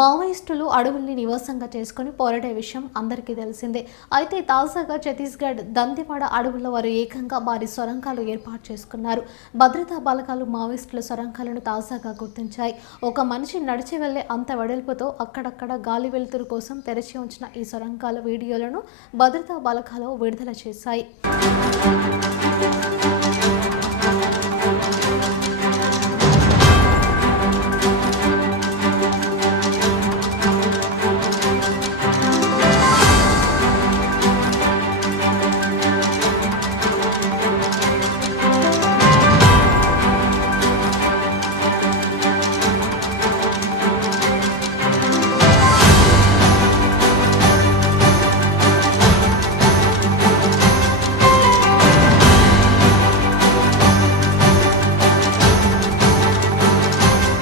మావోయిస్టులు అడవుల్ని నివాసంగా చేసుకుని పోరాడే విషయం అందరికీ తెలిసిందే. అయితే తాజాగా ఛత్తీస్గఢ్ దంతెవాడ అడవుల్లో వారు ఏకంగా భారీ సొరంగాలు ఏర్పాటు చేసుకున్నారు. భద్రతా బలగాలు మావోయిస్టుల సొరంగాలను తాజాగా గుర్తించాయి. ఒక మనిషి నడిచి వెళ్లే అంత వెడల్పుతో అక్కడక్కడ గాలి వెలుతురు కోసం తెరిచి ఉంచిన ఈ సొరంగాల వీడియోలను భద్రతా బలగాలు విడుదల చేశాయి.